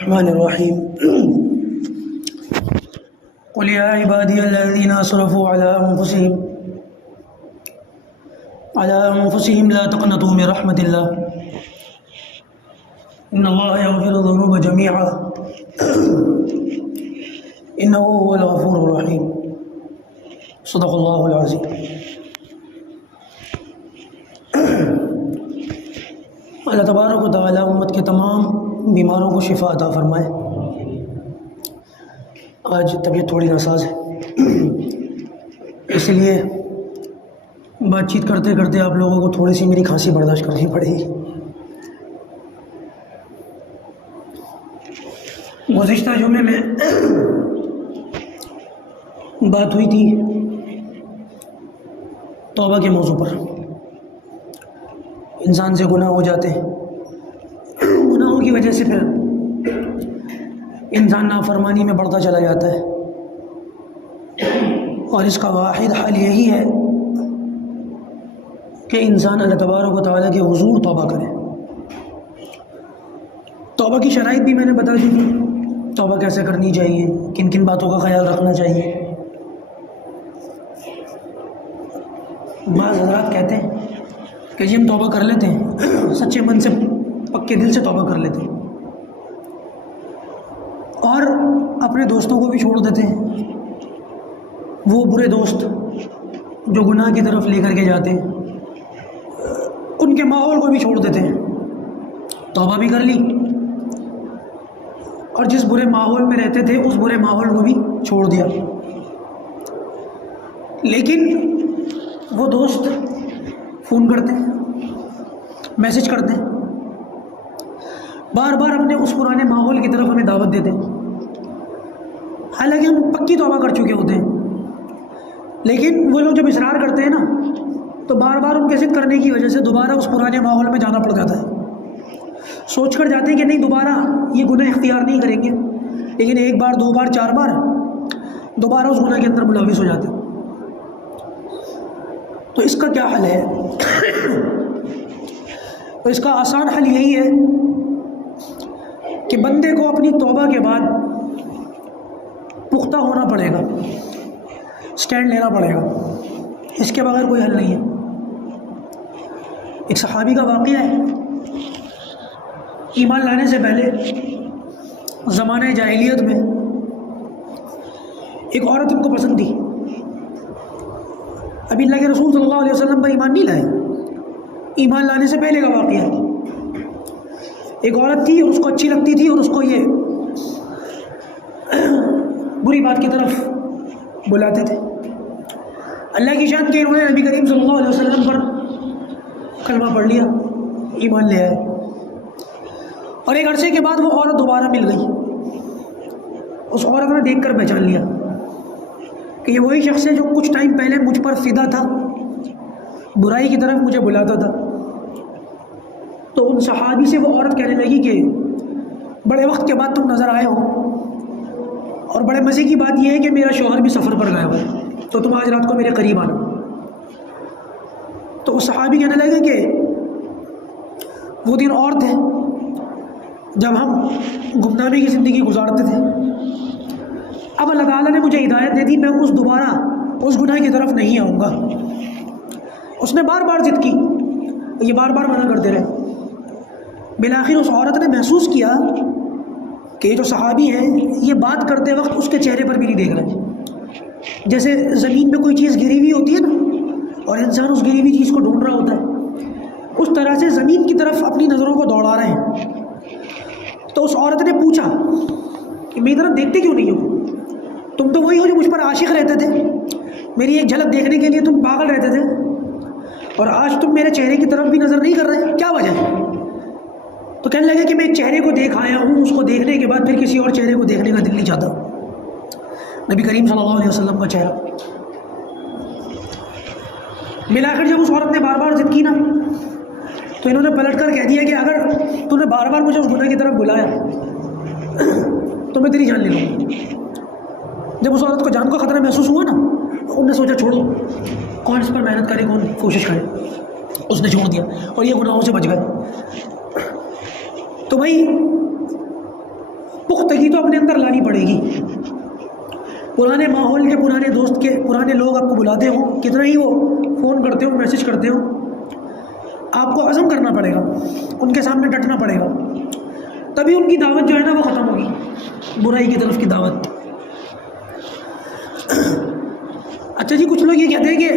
الرحمن الرحیم قل یا عبادی الذین اسرفوا علی انفسهم لا تقنطوا من رحمت اللہ ان اللہ یغفر الذنوب جميعا انہ هو الغفور الرحیم صدق اللہ العظیم۔ اللہ تبارک و تعالیٰ امت کے تمام بیماروں کو شفا عطا فرمائے۔ آج طبیعت تھوڑی ناساز ہے، اس لیے بات چیت کرتے کرتے آپ لوگوں کو تھوڑی سی میری کھانسی برداشت کرنی پڑے گی۔ گزشتہ جمعے میں بات ہوئی تھی توبہ کے موضوع پر۔ انسان سے گناہ ہو جاتے ہیں، گناہوں کی وجہ سے پھر انسان نافرمانی میں بڑھتا چلا جاتا ہے، اور اس کا واحد حل یہی ہے کہ انسان اللہ تبارک و تعالیٰ کے حضور توبہ کرے۔ توبہ کی شرائط بھی میں نے بتا دی تھی، توبہ کیسے کرنی چاہیے، کن کن باتوں کا خیال رکھنا چاہیے۔ بعض حضرات کہتے ہیں کہ جی ہم توبہ کر لیتے ہیں، سچے من سے پکے دل سے توبہ کر لیتے ہیں، اور اپنے دوستوں کو بھی چھوڑ دیتے ہیں، وہ برے دوست جو گناہ کی طرف لے کر کے جاتے ہیں ان کے ماحول کو بھی چھوڑ دیتے ہیں۔ توبہ بھی کر لی اور جس برے ماحول میں رہتے تھے اس برے ماحول کو بھی چھوڑ دیا، لیکن وہ دوست فون کرتے ہیں، میسج کرتے ہیں، بار بار اپنے اس پرانے ماحول کی طرف ہمیں دعوت دیتے ہیں، حالانکہ ہم پکی توبہ کر چکے ہوتے ہیں، لیکن وہ لوگ جب اصرار کرتے ہیں نا تو بار بار ان کے ضد کرنے کی وجہ سے دوبارہ اس پرانے ماحول میں جانا پڑ جاتا ہے۔ سوچ کر جاتے ہیں کہ نہیں دوبارہ یہ گناہ اختیار نہیں کریں گے، لیکن ایک بار دو بار چار بار دوبارہ اس گناہ کے اندر ملوث ہو جاتے ہیں۔ تو اس کا کیا حل ہے؟ تو اس کا آسان حل یہی ہے کہ بندے کو اپنی توبہ کے بعد پختہ ہونا پڑے گا، سٹینڈ لینا پڑے گا، اس کے بغیر کوئی حل نہیں ہے۔ ایک صحابی کا واقعہ ہے، ایمان لانے سے پہلے زمانہ جاہلیت میں ایک عورت ان کو پسند تھی، ابھی اللہ کے رسول صلی اللہ علیہ وسلم پر ایمان نہیں لائے، ایمان لانے سے پہلے کا واقعہ ہے۔ ایک عورت تھی اور اس کو اچھی لگتی تھی اور اس کو یہ بری بات کی طرف بلاتے تھے۔ اللہ کی شان کے انہوں نے نبی کریم صلی اللہ علیہ وسلم پر کلمہ پڑھ لیا، ایمان لے آئے، اور ایک عرصے کے بعد وہ عورت دوبارہ مل گئی۔ اس عورت نے دیکھ کر پہچان لیا کہ یہ وہی شخص ہے جو کچھ ٹائم پہلے مجھ پر فدا تھا، برائی کی طرف مجھے بلاتا تھا۔ تو ان صحابی سے وہ عورت کہنے لگی کہ بڑے وقت کے بعد تم نظر آئے ہو، اور بڑے مزے کی بات یہ ہے کہ میرا شوہر بھی سفر پر گیا ہوا ہے، تو تم آج رات کو میرے قریب آنا۔ تو وہ صحابی کہنے لگے کہ وہ دن اور تھے جب ہم گمنامی کی زندگی گزارتے تھے، اب اللہ تعالیٰ نے مجھے ہدایت دے دی، میں دوبارہ اس گناہ کی طرف نہیں آؤں گا۔ اس نے بار بار ضد کی، یہ بار بار منع کرتے رہے، بالآخر اس عورت نے محسوس کیا کہ یہ جو صحابی ہیں یہ بات کرتے وقت اس کے چہرے پر بھی نہیں دیکھ رہے، جیسے زمین پہ کوئی چیز گری ہوئی ہوتی ہے نا اور انسان اس گری ہوئی چیز کو ڈھونڈ رہا ہوتا ہے، اس طرح سے زمین کی طرف اپنی نظروں کو دوڑا رہے ہیں۔ تو اس عورت نے پوچھا کہ میری طرف دیکھتے کیوں نہیں ہو؟ تم تو وہی ہو جو مجھ پر عاشق رہتے تھے، میری ایک جھلک دیکھنے کے لیے تم پاگل رہتے تھے، اور آج تم میرے چہرے کی طرف بھی نظر نہیں کر رہے، کیا وجہ ہے؟ تو کہنے لگے کہ میں ایک چہرے کو دیکھ آیا ہوں، اس کو دیکھنے کے بعد پھر کسی اور چہرے کو دیکھنے کا دل نہیں چاہتا۔ نبی کریم صلی اللہ علیہ وسلم کا چہرہ بالآخر جب اس عورت نے بار بار ضد کی نا تو انہوں نے پلٹ کر کہہ دیا کہ اگر تم نے بار بار مجھے اس گناہ کی طرف بلایا تو میں تیری جان لے لوں گا۔ جب اس عورت کو جان کا خطرہ محسوس ہوا نا انہوں نے سوچا چھوڑو، کون اس پر محنت کرے، کون کوشش کرے، اس نے چھوڑ دیا اور یہ گناہوں سے بچ گئے۔ تو بھائی پختگی تو اپنے اندر لانی پڑے گی. پرانے ماحول کے، پرانے دوست کے، پرانے لوگ آپ کو بلاتے ہوں، کتنا ہی وہ فون کرتے ہوں، میسج کرتے ہوں، آپ کو عزم کرنا پڑے گا، ان کے سامنے ڈٹنا پڑے گا، تبھی ان کی دعوت جو ہے نا وہ ختم ہوگی، برائی کی طرف کی دعوت. اچھا جی، کچھ لوگ یہ کہتے ہیں کہ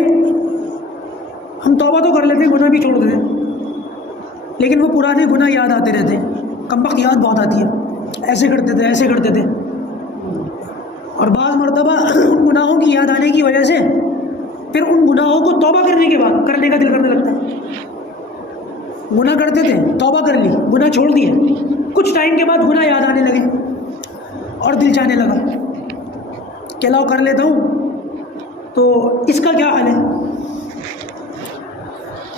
ہم توبہ تو کر لیتے ہیں، گناہ بھی چھوڑ دیتے ہیں، لیکن وہ پرانے گناہ یاد آتے رہتے ہیں. کمبخت یاد بہت آتی ہے، ایسے کرتے تھے، ایسے کرتے تھے. اور بعض مرتبہ ان گناہوں کی یاد آنے کی وجہ سے پھر ان گناہوں کو توبہ کرنے کے بعد کرنے کا دل کرنے لگتا ہے. گناہ کرتے تھے، توبہ کر لی، گناہ چھوڑ دیے، کچھ ٹائم کے بعد گناہ یاد آنے لگے اور دل چاہنے لگا کہ لاؤ کر لیتا ہوں. تو اس کا کیا حل ہے؟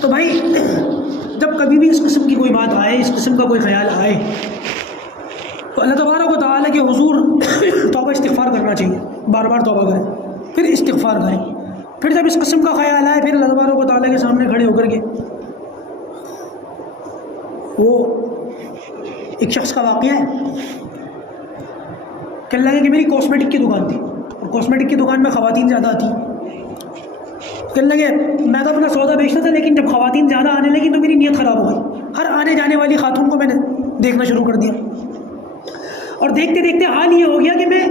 تو بھائی جب کبھی بھی اس قسم کی کوئی بات آئے، اس قسم کا کوئی خیال آئے، تو اللہ تبارک و تعالیٰ کے حضور توبہ استغفار کرنا چاہیے. بار بار توبہ کریں، پھر استغفار کریں. پھر جب اس قسم کا خیال آئے، پھر اللہ تبارک و تعالیٰ کے سامنے کھڑے ہو کر کے وہ ایک شخص کا واقعہ ہے کہ اللہ کہ میری کاسمیٹک کی دکان تھی، اور کاسمیٹک کی دکان میں خواتین زیادہ آتی. کہ لگے میں تو اپنا سودا بیچتا تھا، لیکن جب خواتین زیادہ آنے لگی تو میری نیت خراب ہو گئی. ہر آنے جانے والی خاتون کو میں نے دیکھنا شروع کر دیا، اور دیکھتے دیکھتے حال یہ ہو گیا کہ میں،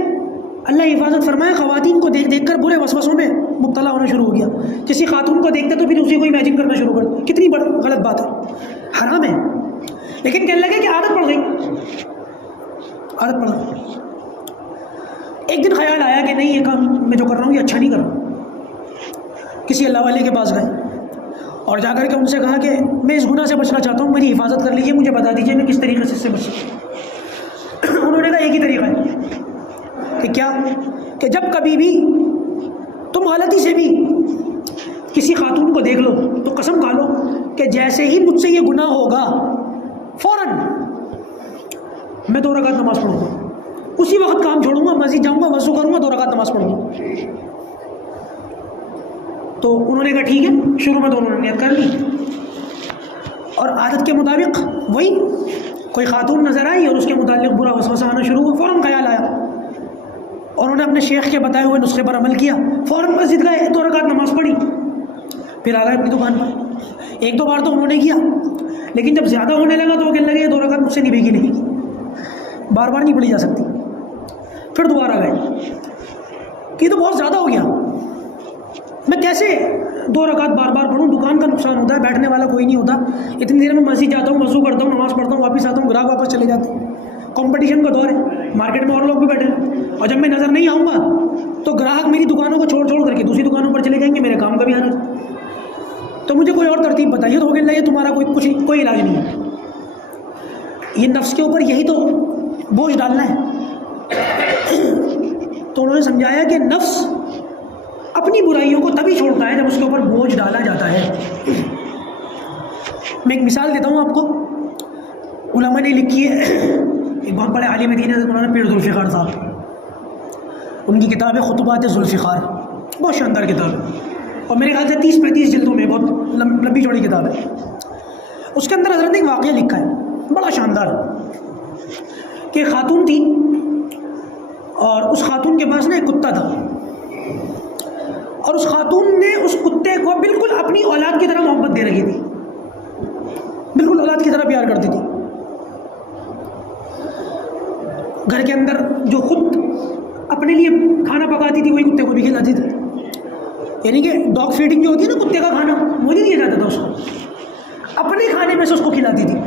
اللہ حفاظت فرمائے، خواتین کو دیکھ دیکھ کر برے وسوسوں میں مبتلا ہونا شروع ہو گیا. کسی خاتون کو دیکھتے تو پھر اسی کو امیجن کرنا شروع کر دیا. کتنی بڑی غلط بات ہے، حرام ہے. لیکن کہنے لگے کہ عادت پڑ گئی، عادت پڑ گئی. ایک دن خیال آیا کہ نہیں، یہ کام میں جو کر رہا ہوں یہ اچھا نہیں کر رہا. کسی اللہ والے کے پاس گئے اور جا کر کے ان سے کہا کہ میں اس گناہ سے بچنا چاہتا ہوں، میری حفاظت کر لیجیے، مجھے بتا دیجیے میں کس طریقے سے اس سے بچ سکوں. انہوں نے کہا ایک ہی طریقہ ہے کہ کیا، کہ جب کبھی بھی تم غلطی سے بھی کسی خاتون کو دیکھ لو تو قسم کھا لو کہ جیسے ہی مجھ سے یہ گناہ ہوگا فوراً میں 2 رکعت نماز پڑھوں گا، اسی وقت کام چھوڑوں گا، مسجد جاؤں گا، وضو کروں گا، 2 رکعت نماز پڑھوں گا. تو انہوں نے کہا ٹھیک ہے. شروع میں تو انہوں نے نیت کر لی، اور عادت کے مطابق وہی کوئی خاتون نظر آئی اور اس کے متعلق برا وسوسہ آنا شروع ہوا، فوراً خیال آیا، اور انہوں نے اپنے شیخ کے بتائے ہوئے نسخے پر عمل کیا. فوراً مسجد گئے، 2 رکعت نماز پڑھی، پھر آ گئے اپنی دکان پر. 1-2 بار تو انہوں نے کیا، لیکن جب زیادہ ہونے لگا تو وہ کہنے لگے یہ 2 رکعت مجھ سے نبھے گی نہیں، بار بار نہیں پڑھی جا سکتی. پھر دوبارہ گئے کہ یہ تو بہت زیادہ ہو گیا، میں کیسے 2 رکعت بار بار پڑھوں، دکان کا نقصان ہوتا ہے، بیٹھنے والا کوئی نہیں ہوتا، اتنی دیر میں مسجد جاتا ہوں، وضو کرتا ہوں، نماز پڑھتا ہوں، واپس آتا ہوں، گراہک واپس چلے جاتے ہیں. کمپٹیشن کا دور ہے، مارکیٹ میں اور لوگ بھی بیٹھے ہیں، اور جب میں نظر نہیں آؤں گا تو گراہک میری دکانوں کو چھوڑ چھوڑ کر کے دوسری دکانوں پر چلے جائیں گے، میرے کام کا بھی حرج. تو مجھے کوئی اور ترتیب بتائیے. تو ہو گیا یہ تمہارا کوئی علاج نہیں ہے، یہ نفس کے اوپر یہی تو بوجھ ڈالنا ہے. تو انہوں نے سمجھایا کہ نفس اپنی برائیوں کو تبھی چھوڑتا ہے جب اس کے اوپر بوجھ ڈالا جاتا ہے. میں ایک مثال دیتا ہوں آپ کو. علماء نے لکھی ہے، ایک بہت بڑے عالم دین حضرت مولانا پیر ذوالفقار صاحب، ان کی کتاب ہے خطبات ذوالفقار، بہت شاندار کتاب ہے، اور میرے خیال سے 30-35 جلدوں میں، بہت لمبی چوڑی کتاب ہے. اس کے اندر حضرت نے ایک واقعہ لکھا ہے بڑا شاندار، کہ ایک خاتون تھی، اور اس خاتون کے پاس نا ایک کتا تھا، اور اس خاتون نے اس کتے کو بالکل اپنی اولاد کی طرح محبت دے رکھی تھی، بالکل اولاد کی طرح پیار کرتی تھی. گھر کے اندر جو خود اپنے لیے کھانا پکاتی تھی وہی کتے کو بھی کھلاتی تھی. یعنی کہ ڈاگ فیڈنگ جو ہوتی ہے نا، کتے کا کھانا وہ نہیں دیا جاتا تھا اس کو، اپنے کھانے میں سے اس کو کھلاتی تھی.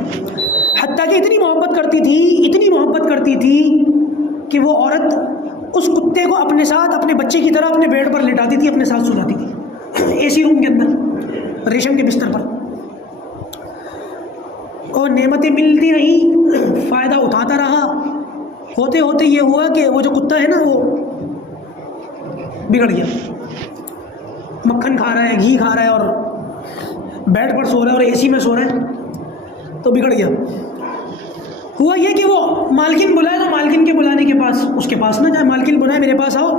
حتیٰ کہ اتنی محبت کرتی تھی کہ وہ عورت اس کتے کو اپنے ساتھ، اپنے بچے کی طرح اپنے بیڈ پر لٹاتی تھی، اپنے ساتھ سلاتی تھی، اے سی روم کے اندر، ریشم کے بستر پر. اور نعمتیں ملتی رہیں، فائدہ اٹھاتا رہا. ہوتے ہوتے یہ ہوا کہ وہ جو کتا ہے نا وہ بگڑ گیا، مکھن کھا رہا ہے، گھی کھا رہا ہے، اور بیڈ پر سو رہا ہے، اور اے سی میں سو رہا ہے، تو بگڑ گیا. ہوا یہ کہ وہ مالکن بلائے تو مالکن کے بلانے کے پاس، اس کے پاس نہ جائے، مالکن بلائے میرے پاس آؤ،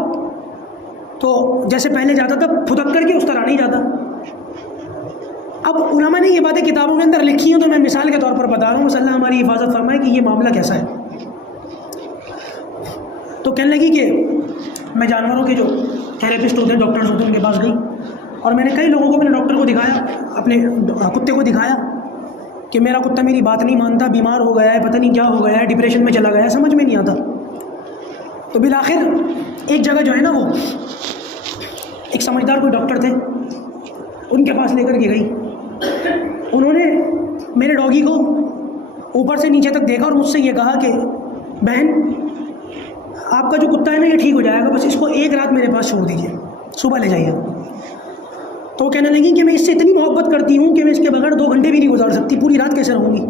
تو جیسے پہلے جاتا تھا پھدک کر کے اس طرح نہیں جاتا. اب علماء نے یہ باتیں کتابوں کے اندر لکھی ہیں، تو میں مثال کے طور پر بتا رہا ہوں، صلی اللہ ہماری حفاظت فرمائے کہ یہ معاملہ کیسا ہے. تو کہنے لگی کہ میں جانوروں کے جو تھراپسٹ ہوتے ہیں، ڈاکٹرز ہوتے ہیں، ان کے پاس گئی اور میں نے کئی لوگوں کو اپنے ڈاکٹر کو دکھایا، اپنے کتے کو دکھایا کہ میرا کتا میری بات نہیں مانتا، بیمار ہو گیا ہے، پتہ نہیں کیا ہو گیا ہے، ڈپریشن میں چلا گیا ہے، سمجھ میں نہیں آتا۔ تو بالآخر ایک جگہ جو ہے نا، وہ ایک سمجھدار کوئی ڈاکٹر تھے، ان کے پاس لے کر کے گئی۔ انہوں نے میرے ڈاگی کو اوپر سے نیچے تک دیکھا اور مجھ سے یہ کہا کہ بہن آپ کا جو کتا ہے نا یہ ٹھیک ہو جائے گا، بس اس کو ایک رات میرے پاس چھوڑ دیجیے، صبح لے جائیے۔ تو وہ کہنے لگی کہ میں اس سے اتنی محبت کرتی ہوں کہ میں اس کے بغیر 2 گھنٹے بھی نہیں گزار سکتی، پوری رات کیسے رہوں گی۔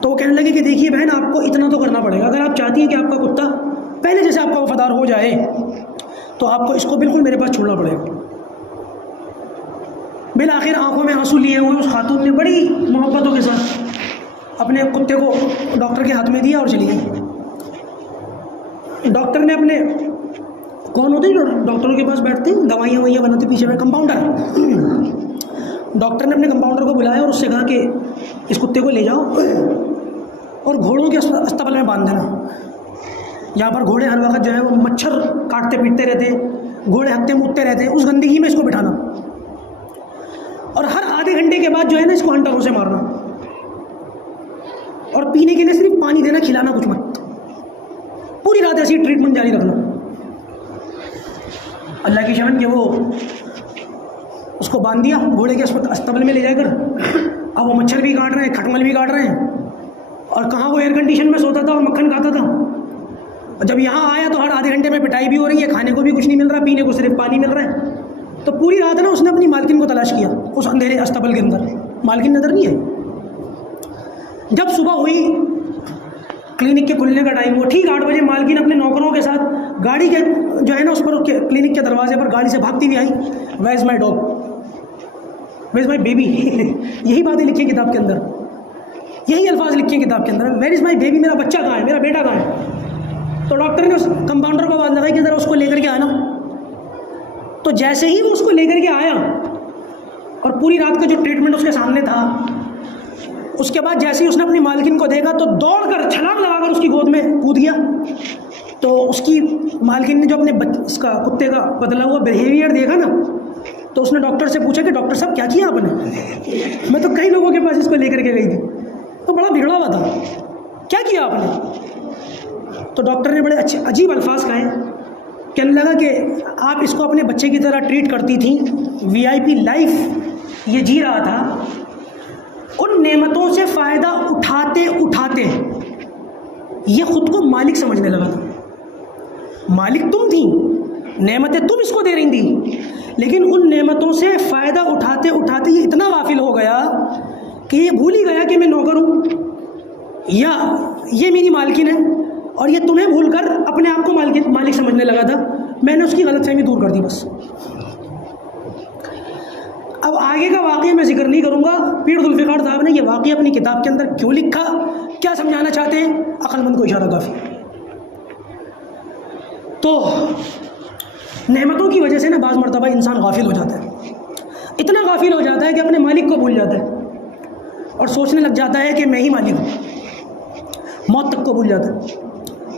تو وہ کہنے لگی کہ دیکھیے بہن آپ کو اتنا تو کرنا پڑے گا، اگر آپ چاہتی ہیں کہ آپ کا کتا پہلے جیسے آپ کا وفادار ہو جائے تو آپ کو اس کو بالکل میرے پاس چھوڑنا پڑے گا۔ بالآخر آنکھوں میں آنسو لیے ہوئے اس خاتون نے بڑی محبتوں کے ساتھ اپنے کتے کو ڈاکٹر کے ہاتھ میں دیا اور چلی گئی۔ ڈاکٹر نے اپنے کون ہوتے ہیں جو ڈاکٹروں کے پاس بیٹھتے ہیں دوائیاں وائیاں بناتے پیچھے میں، کمپاؤنڈر، ڈاکٹر نے اپنے کمپاؤنڈر کو بلایا اور اس سے کہا کہ اس کتے کو لے جاؤ اور گھوڑوں کے استبل میں باندھ دینا۔ یہاں پر گھوڑے ہر وقت جو ہے وہ مچھر کاٹتے پیٹتے رہتے ہیں، گھوڑے ہکتے مودتے رہتے ہیں، اس گندگی میں اس کو بٹھانا اور ہر آدھے گھنٹے کے بعد جو ہے نا اس کو ہنٹروں سے مارنا اور پینے کے لیے صرف پانی دینا، کھلانا کچھ مت، پوری رات ایسی ٹریٹمنٹ جاری رکھنا۔ اللہ کی شان کہ وہ اس کو باندھ دیا گھوڑے کے استبل میں لے جا کر۔ اب وہ مچھر بھی کاٹ رہے ہیں، کھٹمل بھی کاٹ رہے ہیں، اور کہاں وہ ایئر کنڈیشن میں سوتا تھا اور مکھن کھاتا تھا، اور جب یہاں آیا تو ہر آدھے گھنٹے میں پٹائی بھی ہو رہی ہے، کھانے کو بھی کچھ نہیں مل رہا، پینے کو صرف پانی مل رہا ہے۔ تو پوری رات نا اس نے اپنی مالکن کو تلاش کیا اس اندھیرے استبل کے اندر، مالکن نظر نہیں آئی۔ جب صبح ہوئی، کلینک کے کھلنے کا ٹائم ہوا، ٹھیک 8 بجے مالکن اپنے نوکروں کے ساتھ گاڑی کے جو ہے نا اس پر کلینک کے دروازے پر گاڑی سے بھاگتی ہوئی آئی، where is my dog, where is my baby, یہی باتیں لکھی ہیں کتاب کے اندر، یہی الفاظ لکھے ہیں کتاب کے اندر، ویئر از مائی بیبی، میرا بچہ کہاں ہے، میرا بیٹا کہاں ہے۔ تو ڈاکٹر نے اس کمپاؤنڈر کو آواز لگائی کہ ذرا اس کو لے کر کے آنا۔ تو جیسے ہی وہ اس کو لے کر کے آیا اور پوری رات کا جو ٹریٹمنٹ اس کے سامنے تھا، اس کے بعد جیسے ہی اس نے اپنی مالکن کو دیکھا تو دوڑ کر چھلانگ لگا کر اس کی گود میں کود گیا۔ تو اس کی مالکن نے جو اپنے اس کا کتے کا بدلا ہوا بیہیویئر دیکھا نا، تو اس نے ڈاکٹر سے پوچھا کہ ڈاکٹر صاحب کیا کیا آپ نے؟ میں تو کئی لوگوں کے پاس اس کو لے کر کے گئی تھی، تو بڑا بگڑا ہوا تھا، کیا کیا آپ نے؟ تو ڈاکٹر نے بڑے اچھے عجیب الفاظ کہے، کہنے لگا کہ آپ اس کو اپنے بچے کی طرح ٹریٹ کرتی تھیں، VIP لائف یہ جی رہا تھا، ان نعمتوں سے فائدہ اٹھاتے اٹھاتے یہ خود کو مالک سمجھنے لگا تھا۔ مالک تم تھیں، نعمتیں تم اس کو دے رہی تھی، لیکن ان نعمتوں سے فائدہ اٹھاتے اٹھاتے یہ اتنا غافل ہو گیا کہ یہ بھول ہی گیا کہ میں نوکر ہوں یا یہ میری مالکن ہے، اور یہ تمہیں بھول کر اپنے آپ کو مالک سمجھنے لگا تھا۔ میں نے اس کی غلط فہمی دور کر دی بس۔ اب آگے کا واقعہ میں ذکر نہیں کروں گا، پیر ذوالفقار صاحب نے یہ واقعہ اپنی کتاب کے اندر کیوں لکھا، کیا سمجھانا چاہتے ہیں، عقل مند کو اشارہ کافی۔ تو نعمتوں کی وجہ سے نا بعض مرتبہ انسان غافل ہو جاتا ہے، اتنا غافل ہو جاتا ہے کہ اپنے مالک کو بھول جاتا ہے اور سوچنے لگ جاتا ہے کہ میں ہی مالک ہوں، موت تک کو بھول جاتا ہے،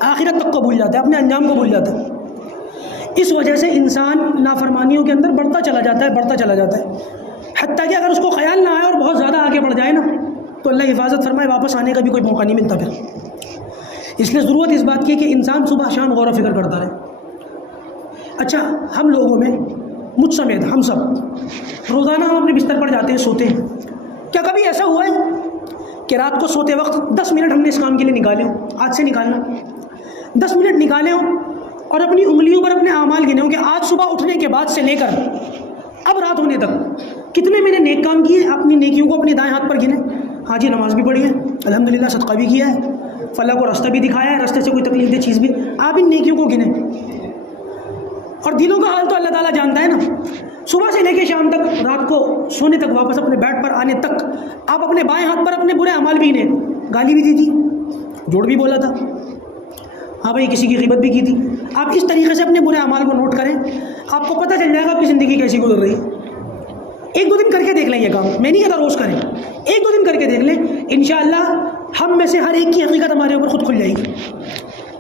آخرت تک کو بھول جاتا ہے، اپنے انجام کو بھول جاتا ہے۔ اس وجہ سے انسان نافرمانیوں کے اندر بڑھتا چلا جاتا ہے، حتیٰ کہ اگر اس کو خیال نہ آئے اور بہت زیادہ آگے بڑھ جائے نا تو اللہ حفاظت فرمائے واپس آنے کا بھی کوئی موقع نہیں ملتا پھر۔ اس لیے ضرورت اس بات کی ہے کہ انسان صبح شام غور و فکر کرتا رہے۔ اچھا، ہم لوگوں میں مجھ سمیت ہم سب روزانہ ہم اپنے بستر پر جاتے ہیں، سوتے ہیں، کیا کبھی ایسا ہوا ہے کہ رات کو سوتے وقت 10 منٹ ہم نے اس کام کے لیے نکالے ہوں؟ آج سے نکالنا 10 منٹ نکالے ہوں اور اپنی انگلیوں پر اپنے اعمال گنے ہوں کہ آج صبح اٹھنے کے بعد سے لے کر اب رات ہونے تک کتنے میں نے نیک کام کیے، اپنی نیکیوں کو اپنے دائیں ہاتھ پر گنے۔ ہاں جی، نماز بھی پڑھی ہے، الحمدللہ صدقہ بھی کیا ہے، فلاح کو راستہ بھی دکھایا ہے، راستے سے کوئی تکلیف دہ چیز بھی، آپ ان نیکیوں کو گنے۔ اور دلوں کا حال تو اللہ تعالیٰ جانتا ہے نا، صبح سے لے کے شام تک، رات کو سونے تک، واپس اپنے بیڈ پر آنے تک آپ اپنے بائیں ہاتھ پر اپنے برے اعمال بھی گنے، گالی بھی دی تھی، جھوٹ بھی بولا تھا، ہاں بھائی کسی کی غیبت بھی کی تھی۔ آپ اس طریقے سے اپنے برے اعمال کو نوٹ کریں، آپ کو پتہ چل جائے گا آپ کی زندگی کیسی گزر رہی ہے۔ 1-2 دن کر کے دیکھ لیں، یہ کام میں نہیں کہتا روز کریں، 1-2 دن کر کے دیکھ لیں، انشاءاللہ ہم میں سے ہر ایک کی حقیقت ہمارے اوپر خود کھل جائے گی۔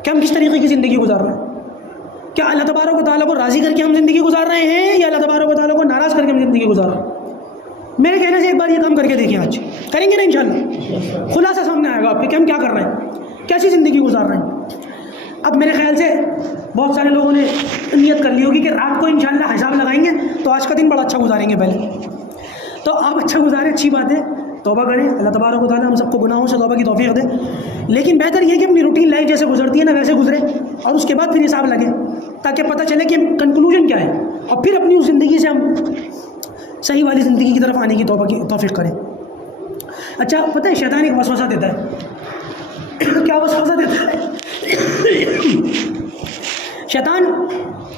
کہ ہم کس طریقے کی زندگی گزار رہے ہیں. کیا اللہ تبارک و تعالیٰ کو راضی کر کے ہم زندگی گزار رہے ہیں یا اللہ تبارک و تعالیٰ کو ناراض کر کے ہم زندگی گزار رہے ہیں؟ میرے کہنے سے ایک بار یہ کام کر کے دیکھیں. آج کریں گے نا انشاءاللہ, خلاصہ سامنے آئے گا آپ کے کہ ہم کیا کر رہے ہیں, کیسی زندگی گزار رہے ہیں. اب میرے خیال سے بہت سارے لوگوں نے نیت کر لی ہوگی کہ رات کو انشاءاللہ حساب لگائیں گے تو آج کا دن بڑا اچھا گزاریں گے. پہلے تو آپ اچھا گزاریں, اچھی بات ہے, توبہ کریں, اللہ تبارک و تعالیٰ ہم سب کو گناہوں سے توبہ کی توفیق دے. لیکن بہتر یہ کہ اپنی روٹین لائف جیسے گزرتی ہے نا ویسے گزرے, اور اس کے بعد پھر حساب لگے تاکہ پتہ چلے کہ کنکلوژن کیا ہے, اور پھر اپنی اس زندگی سے ہم صحیح والی زندگی کی طرف آنے کی توبہ کی توفیق کریں. اچھا پتہ ہے شیطان ایک وسوسہ دیتا ہے. کیا وسوسہ دیتا ہے؟ شیطان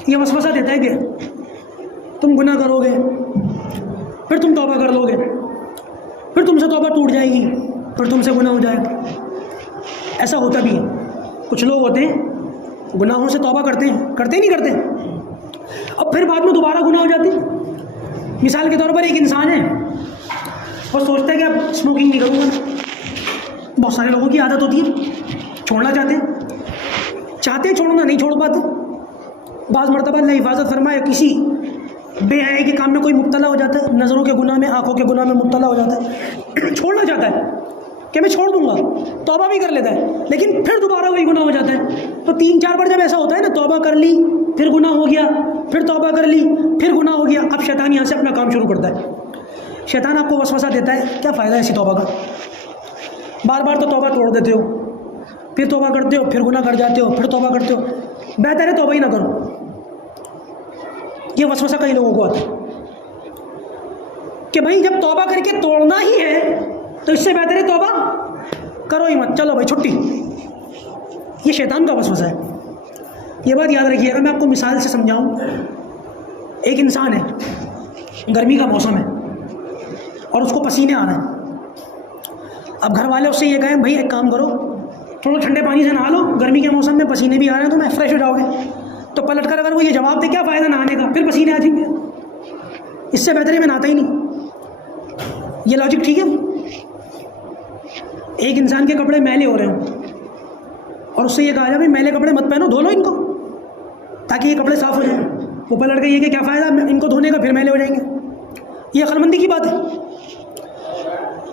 یہ وسوسہ دیتا ہے کہ تم گناہ کرو گے, پھر تم توبہ کر لو گے, پھر تم سے توبہ ٹوٹ جائے گی, پھر تم سے گناہ ہو جائے گا. ایسا ہوتا بھی ہے. کچھ لوگ ہوتے ہیں گناہوں سے توبہ کرتے نہیں کرتے, اب پھر بعد میں دوبارہ گناہ ہو جاتے ہیں. مثال کے طور پر ایک انسان ہے, وہ سوچتا ہے کہ اب اسموکنگ نہیں کروں گا. بہت سارے لوگوں کی عادت ہوتی ہے, چھوڑنا چاہتے ہیں چھوڑنا نہیں چھوڑ پاتے. بعض مرتبہ اللہ حفاظت فرمائے کسی بے حیائی کے کام میں کوئی مبتلا ہو جاتا ہے, نظروں کے گناہ میں, آنکھوں کے گناہ میں مبتلا ہو جاتا ہے, چھوڑنا چاہتا ہے کہ میں چھوڑ دوں گا, توبہ بھی کر لیتا ہے, لیکن پھر دوبارہ وہی گناہ ہو جاتا ہے. تو 3-4 بار جب ایسا ہوتا ہے نا, توبہ کر لی پھر گناہ ہو گیا, پھر توبہ کر لی پھر گناہ ہو گیا, اب شیطان یہاں سے اپنا کام شروع کرتا ہے. شیطان آپ کو وسوسہ دیتا ہے, کیا فائدہ ہے ایسی توبہ کا, بار بار تو توبہ توڑ دیتے ہو, پھر توبہ کرتے ہو, پھر گناہ کر جاتے ہو, پھر توبہ کرتے ہو, بہتر ہے توبہ ہی نہ کرو. یہ وسوسہ کئی لوگوں کو آتا ہے کہ بھائی جب توبہ کر کے توڑنا ہی ہے تو اس سے بہتر ہے توبہ کرو ہی مت, چلو بھائی چھٹی. یہ شیطان کا وسوسہ ہے. یہ بات یاد رکھیے گا. میں آپ کو مثال سے سمجھاؤں. ایک انسان ہے, گرمی کا موسم ہے اور اس کو پسینے آ رہے ہیں. اب گھر والے اس سے یہ کہیں بھائی ایک کام کرو, تھوڑا ٹھنڈے پانی سے نہا لو, گرمی کے موسم میں پسینے بھی آ رہے ہیں تو میں فریش ہو جاؤ گے. تو پلٹ کر اگر وہ یہ جواب دے کیا فائدہ نہانے کا, پھر پسینے آ جائیں گے, اس سے بہتر ہے میں نہاتا ہی نہیں. یہ لاجک ٹھیک ہے؟ ایک انسان کے کپڑے میلے ہو رہے ہوں اور اس سے یہ کہا جائے بھائی میلے کپڑے مت پہنو, دھو لو ان کو تاکہ یہ کپڑے صاف ہو جائیں. وہ پلٹ کے یہ کہ کیا فائدہ ان کو دھونے کا, پھر میلے ہو جائیں گے. یہ عقل مندی کی بات ہے.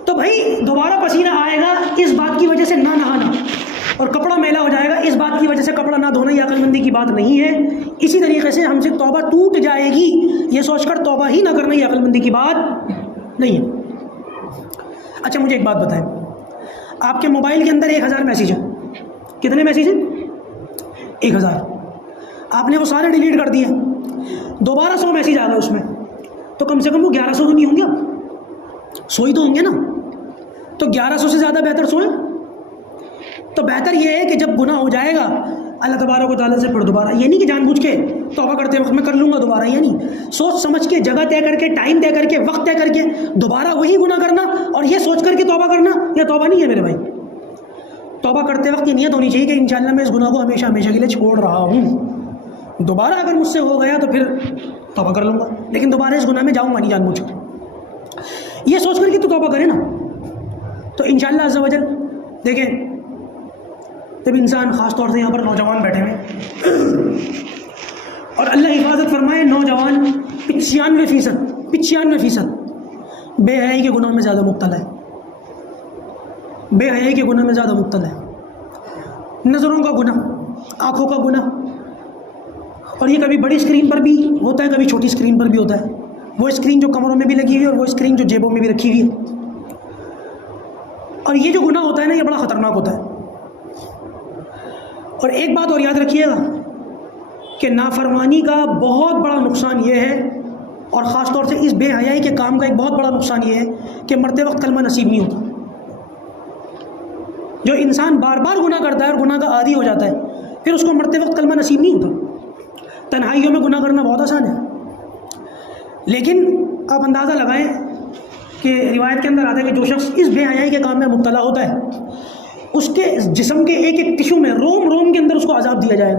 تو بھائی دوبارہ پسینہ آئے گا اس بات کی وجہ سے نہ نہانا, اور کپڑا میلا ہو جائے گا اس بات کی وجہ سے کپڑا نہ دھونا, یہ عقل مندی کی بات نہیں ہے. اسی طریقے سے ہم سے توبہ ٹوٹ جائے گی یہ سوچ کر توبہ ہی نہ کرنا, یہ عقل مندی کی بات نہیں ہے. اچھا مجھے ایک بات بتائیں, آپ کے موبائل کے اندر 1000 میسیج ہیں. کتنے میسیج ہیں؟ 1000. آپ نے وہ سارے ڈیلیٹ کر دیے, دوبارہ 100 میسیج آ گئے اس میں, تو کم سے کم وہ 1100 تو نہیں ہوں گے. آپ سوئی تو ہوں گے نا, تو 1100 سے زیادہ بہتر سوئیں. تو بہتر یہ ہے کہ جب گناہ ہو جائے گا اللہ تبارک و تعالیٰ سے پھر دوبارہ, یہ نہیں کہ جان بوجھ کے توبہ کرتے وقت میں کر لوں گا دوبارہ, یہ نہیں. سوچ سمجھ کے, جگہ طے کر کے, ٹائم طے کر کے, وقت طے کر کے دوبارہ وہی گناہ کرنا, اور یہ سوچ کر کے توبہ کرنا, یہ توبہ نہیں ہے میرے بھائی. توبہ کرتے وقت یہ نیت ہونی چاہیے کہ انشاءاللہ میں اس گناہ کو ہمیشہ ہمیشہ کے لیے چھوڑ رہا ہوں. دوبارہ اگر مجھ سے ہو گیا تو پھر توبہ کر لوں گا, لیکن دوبارہ اس گناہ میں جاؤں گا نہیں جان بوجھ کر. یہ سوچ کر کے تو توبہ کرے نا, تو انشاءاللہ عز و جل. دیکھیں جب انسان, خاص طور سے یہاں پر نوجوان بیٹھے ہوئے, اور اللہ حفاظت فرمائے نوجوان 95% بے حیائی کے گناہ میں زیادہ مبتلا ہے. بے حیائی کے گناہ میں زیادہ مبتلا ہے. نظروں کا گناہ, آنکھوں کا گناہ, اور یہ کبھی بڑی اسکرین پر بھی ہوتا ہے, کبھی چھوٹی اسکرین پر بھی ہوتا ہے. وہ اسکرین جو کمروں میں بھی لگی ہوئی ہے اور وہ اسکرین جو جیبوں میں بھی رکھی ہوئی ہے. اور یہ جو گناہ ہوتا ہے نا, یہ بڑا خطرناک ہوتا ہے. اور ایک بات اور یاد رکھیے گا کہ نافرمانی کا بہت بڑا نقصان یہ ہے, اور خاص طور سے اس بے حیائی کے کام کا ایک بہت بڑا نقصان یہ ہے کہ مرتے وقت کلمہ نصیب نہیں ہوتا. جو انسان بار بار گناہ کرتا ہے اور گناہ کا عادی ہو جاتا ہے, پھر اس کو مرتے وقت کلمہ نصیب نہیں ہوتا. تنہائیوں میں گناہ کرنا بہت آسان ہے, لیکن آپ اندازہ لگائیں کہ روایت کے اندر آتا ہے کہ جو شخص اس بے حیائی کے کام میں مبتلا ہوتا ہے, اس کے جسم کے ایک ایک ٹشو میں, روم کے اندر اس کو عذاب دیا جائے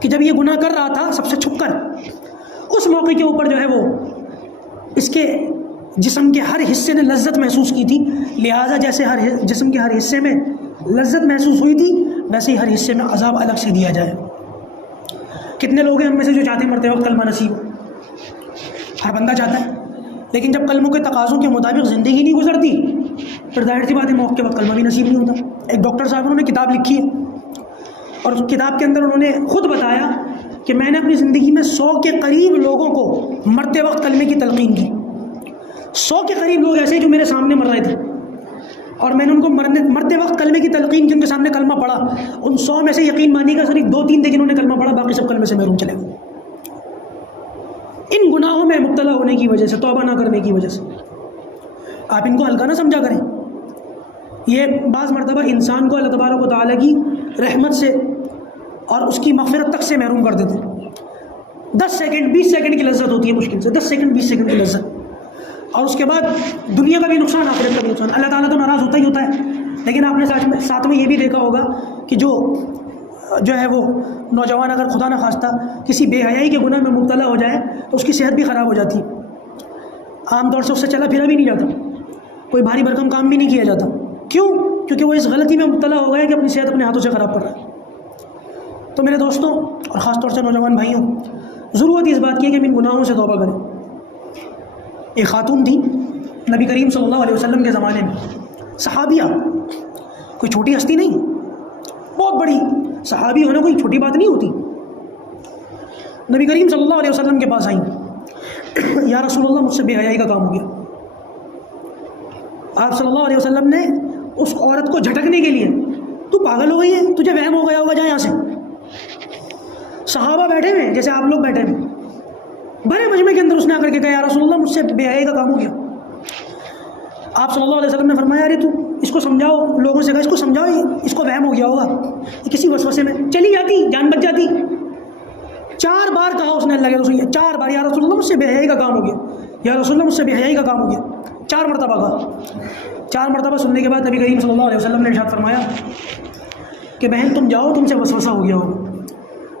کہ جب یہ گناہ کر رہا تھا سب سے چھپ کر, اس موقع کے اوپر جو ہے وہ اس کے جسم کے ہر حصے نے لذت محسوس کی تھی, لہٰذا جیسے ہر جسم کے ہر حصے میں لذت محسوس ہوئی تھی ویسے ہی ہر حصے میں عذاب الگ سے دیا جائے۔ کتنے لوگ ہیں ہم میں سے جو چاہتے ہیں مرتے وقت کلمہ نصیب؟ ہر بندہ چاہتا ہے، لیکن جب کلموں کے تقاضوں کے مطابق زندگی نہیں گزرتی پھر ظاہر سی بات ہے موت کے وقت کلمہ بھی نصیب نہیں ہوتا۔ ایک ڈاکٹر صاحب انہوں نے کتاب لکھی ہے، اور اس کتاب کے اندر انہوں نے خود بتایا کہ میں نے اپنی زندگی میں 100 کے قریب لوگوں کو مرتے وقت کلمے کی تلقین کی۔ 100 کے قریب لوگ ایسے جو میرے سامنے مر رہے تھے، اور میں نے ان کو مرتے وقت کلمے کی تلقین کی، ان کے سامنے کلمہ پڑھا۔ ان 100 میں سے یقین مانی کا صرف 2-3 تھے جنہوں نے کلمہ پڑھا، باقی سب کلمے سے محروم چلے گئے، ان گناہوں میں مبتلا ہونے کی وجہ سے، توبہ نہ کرنے کی وجہ سے۔ آپ ان کو ہلکا نہ سمجھا کریں، یہ بعض مرتبہ انسان کو اللہ تبارک و تعالیٰ کی رحمت سے اور اس کی مغفرت تک سے محروم کر دیتے ہیں۔ 10 سیکنڈ 20 سیکنڈ کی لذت ہوتی ہے، مشکل سے 10 سیکنڈ 20 سیکنڈ کی لذت، اور اس کے بعد دنیا کا بھی نقصان، آخرت کا بھی نقصان۔ اللہ تعالیٰ تو ناراض ہوتا ہی ہوتا ہے، لیکن آپ نے ساتھ میں یہ بھی دیکھا ہوگا کہ جو ہے وہ نوجوان اگر خدا نہ خواستہ کسی بے حیائی کے گناہ میں مبتلا ہو جائے تو اس کی صحت بھی خراب ہو جاتی ہے، عام طور سے اس سے چلا پھرا بھی نہیں جاتا، کوئی بھاری بھرکم کام بھی نہیں کیا جاتا۔ کیوں؟ کیونکہ وہ اس غلطی میں مبتلا ہو گیا کہ اپنی صحت اپنے ہاتھوں سے خراب کر رہا ہے۔ تو میرے دوستوں اور خاص طور سے نوجوان بھائیوں، ضرورت اس بات کی ہے کہ ہم ان گناہوں سے توبہ کریں۔ ایک خاتون تھی نبی کریم صلی اللہ علیہ وسلم کے زمانے میں، صحابیہ، کوئی چھوٹی ہستی نہیں، بہت بڑی صحابی ہونا کوئی چھوٹی بات نہیں ہوتی۔ نبی کریم صلی اللہ علیہ وسلم کے پاس آئیں، یا رسول اللہ مجھ سے بے حیائی کا کام ہو گیا۔ آپ صلی اللہ علیہ وسلم نے اس عورت کو جھٹکنے کے لیے، تو پاگل ہو گئی ہے، تجھے وہم ہو گیا ہوگا، جا یہاں سے۔ صحابہ بیٹھے ہوئے جیسے آپ لوگ بیٹھے ہوئے، بڑے مجمع کے اندر اس نے آ کر کے کہا، یا رسول اللہ مجھ سے بے حیائی کا کام ہو گیا۔ آپ صلی اللہ علیہ وسلم نے فرمایا، ارے تو اس کو سمجھاؤ، لوگوں سے کہا اس کو سمجھاؤ، اس کو وہم ہو گیا ہوگا، یہ کسی وسوسے میں چلی جاتی، جان بچ جاتی۔ 4 بار کہا اس نے اللہ کے رسول، 4 بار، یا رسول اللہ مجھ سے بے حیائی کا کام ہو گیا، یا رسول اللہ مجھ سے بے حیائی کا کام ہو گیا، 4 مرتبہ کہا۔ 4 مرتبہ سننے کے بعد نبی کریم صلی اللہ علیہ وسلم نے ارشاد فرمایا کہ بہن تم جاؤ، تم سے وسوسہ ہو گیا ہوگا،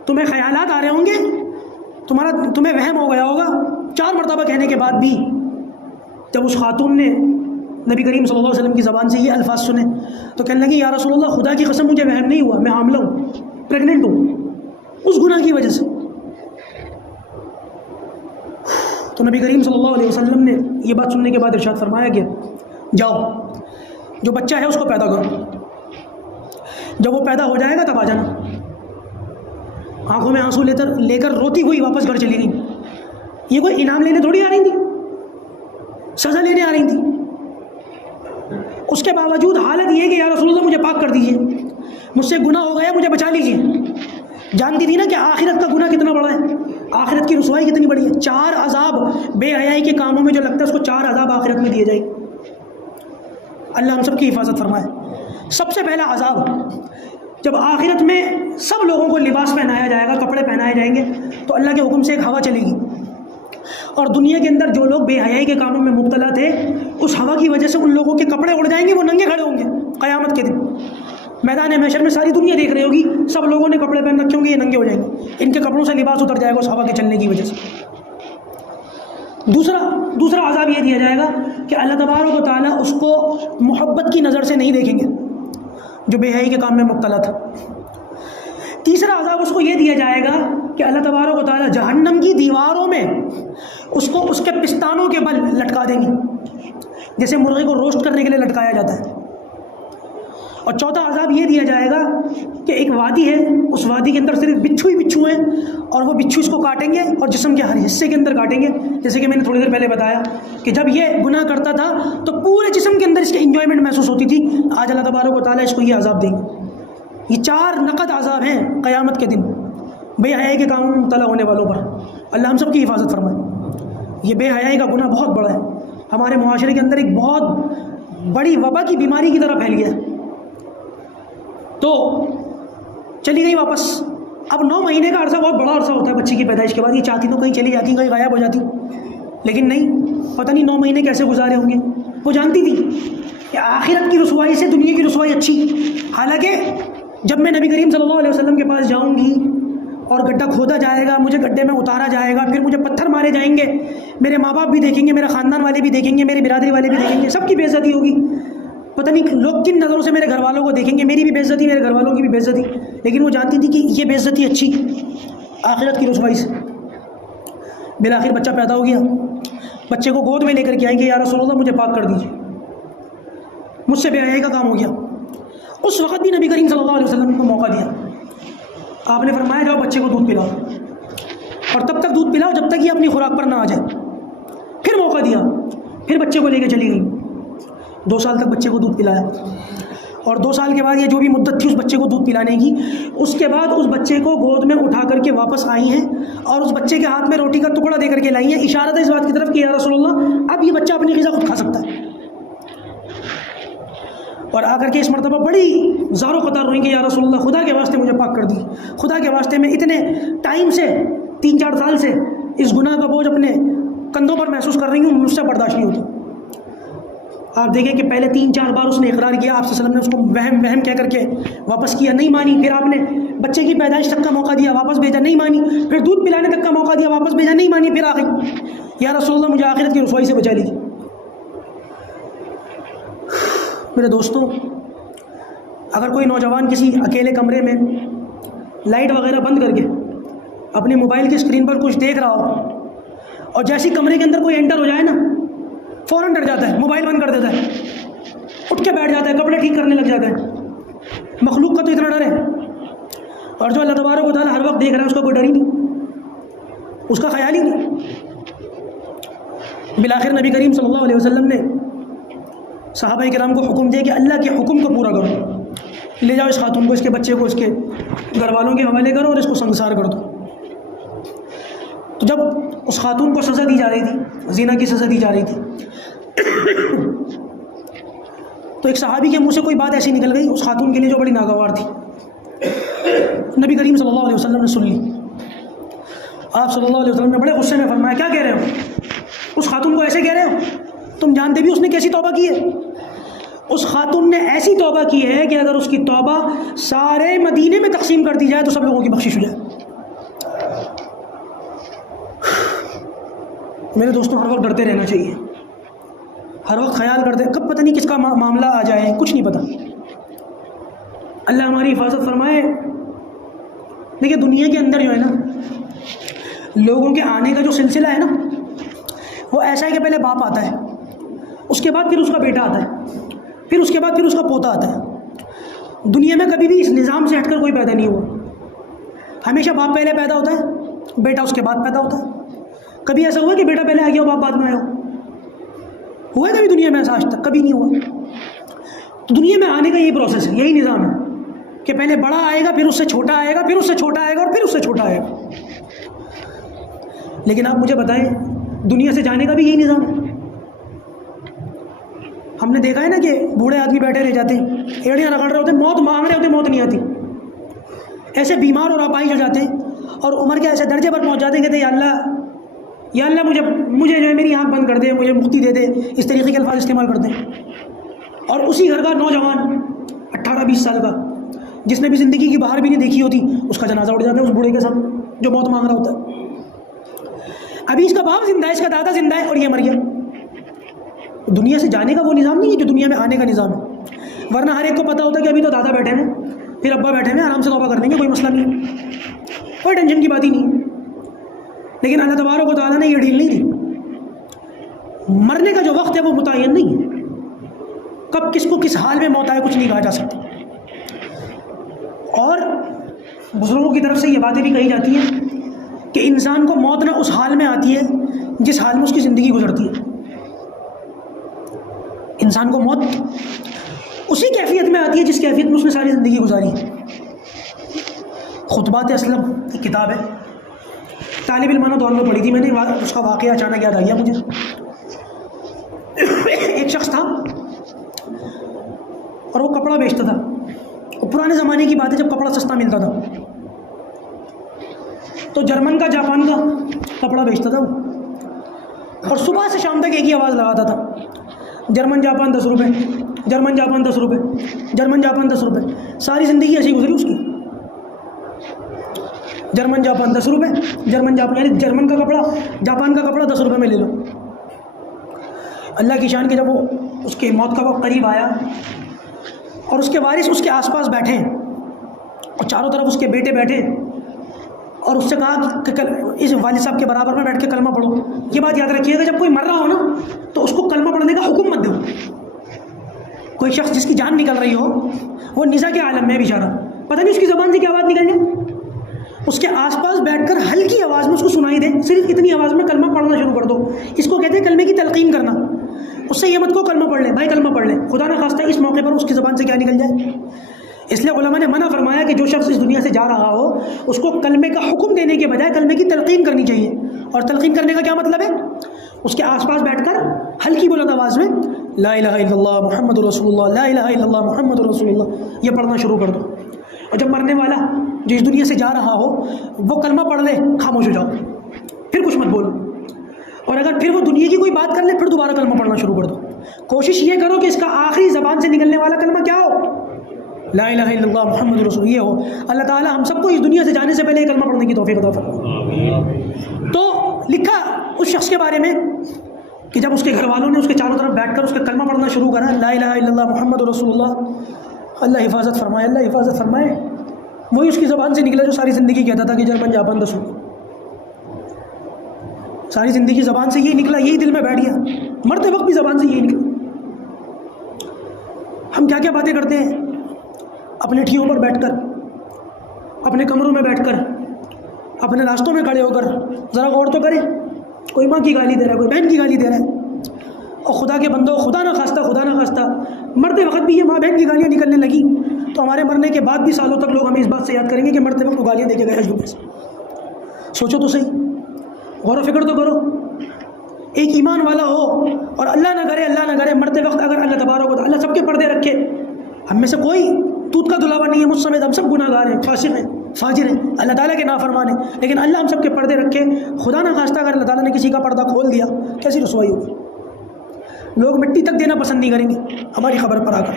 تمہیں خیالات آ رہے ہوں گے، تمہیں وہم ہو گیا ہوگا۔ 4 مرتبہ کہنے کے بعد بھی جب اس خاتون نے نبی کریم صلی اللہ علیہ وسلم کی زبان سے یہ الفاظ سنے تو کہنے لگی، یا رسول اللہ خدا کی قسم مجھے وہم نہیں ہوا، میں حاملہ ہوں، پریگننٹ ہوں، اس گناہ کی وجہ سے۔ تو نبی کریم صلی اللہ علیہ وسلم نے یہ بات سننے کے بعد ارشاد فرمایا کہ جاؤ، جو بچہ ہے اس کو پیدا کرو، جب وہ پیدا ہو جائے گا تب آ جانا۔ آنکھوں میں آنسو لے کر روتی ہوئی واپس گھر چلی گئی۔ یہ کوئی انعام لینے تھوڑی آ رہی تھی، سزا لینے آ رہی تھی۔ اس کے باوجود حالت یہ کہ یا رسول اللہ مجھے پاک کر دیجیے، مجھ سے گناہ ہو گیا، مجھے بچا لیجیے۔ جانتی تھی نا کہ آخرت کا گناہ کتنا بڑا ہے، آخرت کی رسوائی کتنی بڑی ہے۔ 4 عذاب بے حیائی کے کاموں میں جو لگتا ہے اس کو 4 عذاب آخرت میں دیے جائے گی۔ اللہ ہم سب کی حفاظت فرمائے۔ سب سے پہلا عذاب، جب آخرت میں سب لوگوں کو لباس پہنایا جائے گا، کپڑے پہنائے جائیں گے، تو اللہ کے حکم سے ایک ہوا چلے گی، اور دنیا کے اندر جو لوگ بے حیائی کے کاموں میں مبتلا تھے اس ہوا کی وجہ سے ان لوگوں کے کپڑے اڑ جائیں گے، وہ ننگے کھڑے ہوں گے قیامت کے دن۔ میدان محشر میں ساری دنیا دیکھ رہی ہوگی، سب لوگوں نے کپڑے پہن رکھے ہوں گے، یہ ننگے ہو جائیں گے، ان کے کپڑوں سے لباس اتر جائے گا اس ہوا کے چلنے کی وجہ سے۔ دوسرا عذاب یہ دیا جائے گا کہ اللہ تبارک و تعالیٰ اس کو محبت کی نظر سے نہیں دیکھیں گے جو بے حیائی کے کام میں مبتلا تھا۔ تیسرا عذاب اس کو یہ دیا جائے گا کہ اللہ تبارک و تعالیٰ جہنم کی دیواروں میں اس کو اس کے پستانوں کے بل لٹکا دیں گے، جیسے مرغے کو روسٹ کرنے کے لیے لٹکایا جاتا ہے۔ اور چوتھا عذاب یہ دیا جائے گا کہ ایک وادی ہے، اس وادی کے اندر صرف بچھو ہی بچھو ہیں، اور وہ بچھو اس کو کاٹیں گے اور جسم کے ہر حصے کے اندر کاٹیں گے، جیسے کہ میں نے تھوڑی دیر پہلے بتایا کہ جب یہ گناہ کرتا تھا تو پورے جسم کے اندر اس کی انجوائمنٹ محسوس ہوتی تھی، آج اللہ تبارک و تعالیٰ اس کو یہ عذاب دیں گے۔ یہ 4 نقد عذاب ہیں قیامت کے دن بے حیائی کے کاموں میں مبتلا ہونے والوں پر۔ اللہ ہم سب کی حفاظت فرمائے۔ یہ بے حیائی کا گناہ بہت بڑا ہے، ہمارے معاشرے کے اندر ایک بہت بڑی وبا کی بیماری کی طرح پھیل گیا ہے۔ تو چلی گئی واپس۔ اب 9 مہینے کا عرصہ بہت بڑا عرصہ ہوتا ہے بچی کی پیدائش کے بعد، یہ چاہتی تو کہیں چلی جاتی، کہیں غائب ہو جاتی، لیکن نہیں، پتہ نہیں 9 مہینے کیسے گزارے ہوں گے۔ وہ جانتی تھی کہ آخرت کی رسوائی سے دنیا کی رسوائی اچھی، حالانکہ جب میں نبی کریم صلی اللہ علیہ وسلم کے پاس جاؤں گی اور گڈھا کھودا جائے گا، مجھے گڈھے میں اتارا جائے گا، پھر مجھے پتھر مارے جائیں گے، میرے ماں باپ بھی دیکھیں گے، میرے خاندان والے بھی دیکھیں گے، میرے برادری والے بھی دیکھیں گے، سب کی بے عزتی ہوگی، پتہ نہیں لوگ کن نظروں سے میرے گھر والوں کو دیکھیں گے، میری بھی بے عزتی، میرے گھر والوں کی بھی بے عزتی، لیکن وہ جانتی تھی کہ یہ بے عزتی اچھی آخرت کی رسوائی سے۔ بالآخر بچہ پیدا ہو گیا، بچے کو گود میں لے کر کے آئیں گے، یا رسول اللہ مجھے پاک کر دیجیے، مجھ سے بے حیائی کا کام ہو گیا۔ اس وقت بھی نبی کریم صلی اللہ علیہ وسلم کو موقع دیا، آپ نے فرمایا جاؤ بچے کو دودھ پلاؤ، اور تب تک دودھ پلاؤ جب تک یہ اپنی خوراک پر نہ آ جائے۔ پھر موقع دیا، پھر بچے کو لے کے چلی گئی، 2 سال تک بچے کو دودھ پلایا، اور 2 سال کے بعد یہ جو بھی مدت تھی اس بچے کو دودھ پلانے کی، اس کے بعد اس بچے کو گود میں اٹھا کر کے واپس آئی ہیں، اور اس بچے کے ہاتھ میں روٹی کا ٹکڑا دے کر کے لائی ہیں، اشارہ ہے اس بات کی طرف کہ یا رسول اللہ اب یہ بچہ اپنی غذا خود کھا سکتا ہے۔ اور آ کر کے اس مرتبہ بڑی زار و قطار روئیں گے، یا رسول اللہ خدا کے واسطے مجھے پاک کر دی، خدا کے واسطے میں اتنے ٹائم سے 3-4 سال سے اس گناہ کا بوجھ اپنے کندھوں پر محسوس کر رہی ہوں، مجھ سے برداشت نہیں ہوتا۔ آپ دیکھیں کہ پہلے 3-4 بار اس نے اقرار کیا، آپ صلی اللہ علیہ وسلم نے اس کو وہم کہہ کر کے واپس کیا، نہیں مانی، پھر آپ نے بچے کی پیدائش تک کا موقع دیا، واپس بھیجا، نہیں مانی، پھر دودھ پلانے تک کا موقع دیا، واپس بھیجا، نہیں مانی، پھر آ گئی، یا رسول اللہ مجھے آخرت کی رسوائی سے بچا لیجیے۔ میرے دوستوں، اگر کوئی نوجوان کسی اکیلے کمرے میں لائٹ وغیرہ بند کر کے اپنے موبائل کی اسکرین پر کچھ دیکھ رہا ہو، اور جیسی کمرے کے اندر کوئی انٹر ہو جائے نا، فوراً ڈر جاتا ہے، موبائل بند کر دیتا ہے، اٹھ کے بیٹھ جاتا ہے، کپڑے ٹھیک کرنے لگ جاتا ہے۔ مخلوق کا تو اتنا ڈر ہے، اور جو اللہ تبارک و تعالیٰ ہر وقت دیکھ رہا ہے اس کا کوئی ڈر ہی نہیں، اس کا خیال ہی نہیں۔ بالآخر نبی کریم صلی اللہ علیہ وسلم نے صحابہ کرام کو حکم دیا کہ اللہ کے حکم کو پورا کرو، لے جاؤ اس خاتون کو، اس کے بچے کو اس کے گھر والوں کے حوالے کرو اور اس کو سنسار کر دو۔ تو جب اس خاتون کو سزا دی جا رہی تھی، زنا کی سزا دی جا رہی تھی، تو ایک صحابی کے منہ سے کوئی بات ایسی نکل گئی اس خاتون کے لیے جو بڑی ناگوار تھی، نبی کریم صلی اللہ علیہ وسلم نے سن لی۔ آپ صلی اللہ علیہ وسلم نے بڑے غصے میں فرمایا کیا کہہ رہے ہو، اس خاتون کو ایسے کہہ رہے ہو، تم جانتے بھی اس نے کیسی توبہ کی ہے؟ اس خاتون نے ایسی توبہ کی ہے کہ اگر اس کی توبہ سارے مدینے میں تقسیم کر دی جائے تو سب لوگوں کی بخشش ہو جائے۔ میرے دوستوں، ہر وقت ڈرتے رہنا چاہیے، ہر وقت خیال کرتے، کب پتہ نہیں کس کا معاملہ آ جائے، کچھ نہیں پتہ۔ اللہ ہماری حفاظت فرمائے۔ دیکھیے دنیا کے اندر جو ہے نا، لوگوں کے آنے کا جو سلسلہ ہے نا، وہ ایسا ہے کہ پہلے باپ آتا ہے، اس کے بعد پھر اس کا بیٹا آتا ہے، پھر اس کے بعد پھر اس کا پوتا آتا ہے۔ دنیا میں کبھی بھی اس نظام سے ہٹ کر کوئی پیدا نہیں ہوا، ہمیشہ باپ پہلے پیدا ہوتا ہے، بیٹا اس کے بعد پیدا ہوتا ہے۔ کبھی ایسا ہوا کہ بیٹا پہلے آ گیا ہو باپ بعد میں آیا ہوا ہے کبھی دنیا میں ایسا؟ آج تک کبھی نہیں ہوا۔ تو دنیا میں آنے کا یہی پروسیس ہے، یہی نظام ہے کہ پہلے بڑا آئے گا، پھر اس سے چھوٹا آئے گا، پھر اس سے چھوٹا آئے گا، اور پھر اس سے چھوٹا آئے گا۔ لیکن آپ مجھے بتائیں دنیا سے جانے کا بھی یہی نظام ہے؟ ہم نے دیکھا ہے نا کہ بوڑھے آدمی بیٹھے رہ جاتے ہیں، ایڑیاں رگڑ رہے ہوتے ہیں، موت مانگ رہے ہوتے ہیں، موت نہیں آتی، ایسے بیمار اور اپاہج ہو جاتے ہیں، اور عمر کے ایسے درجے پر پہنچ جاتے ہیں، کہتے ہیں یا اللہ مجھے جو ہے میری آنکھ بند کر دے، مجھے مکتی دے دے، اس طریقے کے الفاظ استعمال کرتے ہیں۔ اور اسی گھر کا نوجوان 18-20 سال کا جس نے بھی زندگی کی باہر بھی نہیں دیکھی ہوتی، اس کا جنازہ اٹھ جاتا ہے اس بوڑھے کے ساتھ جو موت مانگ رہا ہوتا ہے۔ ابھی اس کا باپ زندہ ہے، اس کا دادا زندہ ہے، اور یہ مر گیا۔ دنیا سے جانے کا وہ نظام نہیں ہے جو دنیا میں آنے کا نظام ہے، ورنہ ہر ایک کو پتہ ہوتا ہے کہ ابھی تو دادا بیٹھے ہیں، پھر ابا بیٹھے ہیں، آرام سے توبہ کر دیں گے، کوئی مسئلہ نہیں ہے، کوئی ٹینشن کی بات ہی نہیں ہے۔ لیکن اللہ تبارک و تعالیٰ نے یہ ڈیل نہیں دی۔ مرنے کا جو وقت ہے وہ متعین نہیں ہے، کب کس کو کس حال میں موت آئے کچھ نہیں کہا جا سکتا۔ اور بزرگوں کی طرف سے یہ باتیں بھی کہی جاتی ہیں کہ انسان کو موت نہ اس حال میں آتی ہے جس حال میں اس کی زندگی گزرتی ہے، انسان کو موت اسی کیفیت میں آتی ہے جس کیفیت میں اس نے ساری زندگی گزاری ہے۔ خطبات اسلم ایک کتاب ہے، طالب علمانہ دور میں پڑھی تھی میں نے، اس کا واقعہ اچانک یاد آ گیا مجھے۔ ایک شخص تھا اور وہ کپڑا بیچتا تھا، پرانے زمانے کی بات ہے جب کپڑا سستا ملتا تھا، تو جرمن کا جاپان کا کپڑا بیچتا تھا وہ، اور صبح سے شام تک ایک ہی آواز لگاتا تھا، جرمن جاپان 10 روپے، جرمن جاپان 10 روپے، جرمن جاپان 10 روپے۔ ساری زندگی ایسی گزری اس کی، جرمن جاپان 10 روپے، جرمن جاپان، یعنی جرمن کا کپڑا جاپان کا کپڑا 10 روپے میں لے لو۔ اللہ کی شان کے جب وہ اس کے موت کا وقت قریب آیا اور اس کے وارث اس کے آس پاس بیٹھے اور چاروں طرف اس کے بیٹے بیٹھے اور اس سے کہا کہ اس والد صاحب کے برابر میں بیٹھ کے کلمہ پڑھو. یہ بات یاد رکھیے گا، جب کوئی مر رہا ہو نا تو اس کو کلمہ پڑھنے کا حکم مت دو. کوئی شخص جس کی جان نکل رہی ہو، وہ نزا کے عالم میں بیچارہ، پتہ نہیں اس کی زبان سے کیا بات نکل جائے، اس کے آس پاس بیٹھ کر ہلکی آواز میں اس کو سنائی دے، صرف اتنی آواز میں کلمہ پڑھنا شروع کر دو. اس کو کہتے ہیں کلمے کی تلقین کرنا. اس سے یہ مت کو کلمہ پڑھ لے بھائی، کلمہ پڑھ لے، خدا نہ خواستہ اس موقع پر اس کی زبان سے کیا نکل جائے. اس لیے علماء نے منع فرمایا کہ جو شخص اس دنیا سے جا رہا ہو اس کو کلمے کا حکم دینے کے بجائے کلمے کی تلقین کرنی چاہیے. اور تلقین کرنے کا کیا مطلب ہے؟ اس کے آس پاس بیٹھ کر ہلکی بلند آواز میں لا الہ الا اللہ محمد رسول اللہ، لا الہ الا اللہ محمد رسول اللہ، یہ پڑھنا شروع کر دو. اور جب مرنے والا جو اس دنیا سے جا رہا ہو وہ کلمہ پڑھ لے، خاموش ہو جاؤ، پھر کچھ مت بولو. اور اگر پھر وہ دنیا کی کوئی بات کر لے پھر دوبارہ کلمہ پڑھنا شروع کر دو. کوشش یہ کرو کہ اس کا آخری زبان سے نکلنے والا کلمہ کیا ہو؟ لا الہ الا اللہ محمد رسول یہ ہو. اللہ تعالی ہم سب کو اس دنیا سے جانے سے پہلے یہ کلمہ پڑھنے کی توفیق عطا فرمائے. تو لکھا اس شخص کے بارے میں کہ جب اس کے گھر والوں نے اس کے چاروں طرف بیٹھ کر اس کا کلمہ پڑھنا شروع کرا، لا الہ الا اللہ محمد رسول اللہ، اللہ حفاظت فرمائے، اللہ حفاظت فرمائے، وہی اس کی زبان سے نکلا جو ساری زندگی کہتا تھا کہ جرمن جاپان دسو. ساری زندگی زبان سے یہی نکلا، یہی دل میں بیٹھ گیا، مرتے وقت بھی زبان سے یہی نکلا. ہم کیا کیا باتیں کرتے ہیں اپنے ٹھیوں پر بیٹھ کر، اپنے کمروں میں بیٹھ کر، اپنے راستوں میں کھڑے ہو کر. ذرا غور تو کریں، کوئی ماں کی گالی دے رہا ہے، کوئی بہن کی گالی دے رہا ہے. اور خدا کے بندوں، خدا نہ خواستہ مرتے وقت بھی یہ ماں بہن کی گالیاں نکلنے لگی تو ہمارے مرنے کے بعد بھی سالوں تک لوگ ہمیں اس بات سے یاد کریں گے کہ مرتے وقت وہ گالیاں دے کے گئے اجدادوں سے. سوچو تو صحیح، غور و فکر تو کرو. ایک ایمان والا ہو اور اللہ نہ کرے مرتے وقت اگر اللہ تبارک و تعالیٰ سب کے پردے رکھے، ہم میں سے کوئی توت کا دلاوا نہیں ہے، مجھ سمیت ہم سب گناہ گار ہیں، فاسق ہیں، فاجر ہیں، اللہ تعالیٰ کے نافرمان ہیں، لیکن اللہ ہم سب کے پردے رکھے. خدا نہ خواستہ اگر اللہ تعالیٰ نے کسی کا پردہ کھول دیا کیسی رسوائی ہوگی. لوگ مٹی تک دینا پسند نہیں کریں گے ہماری خبر پر آ کر.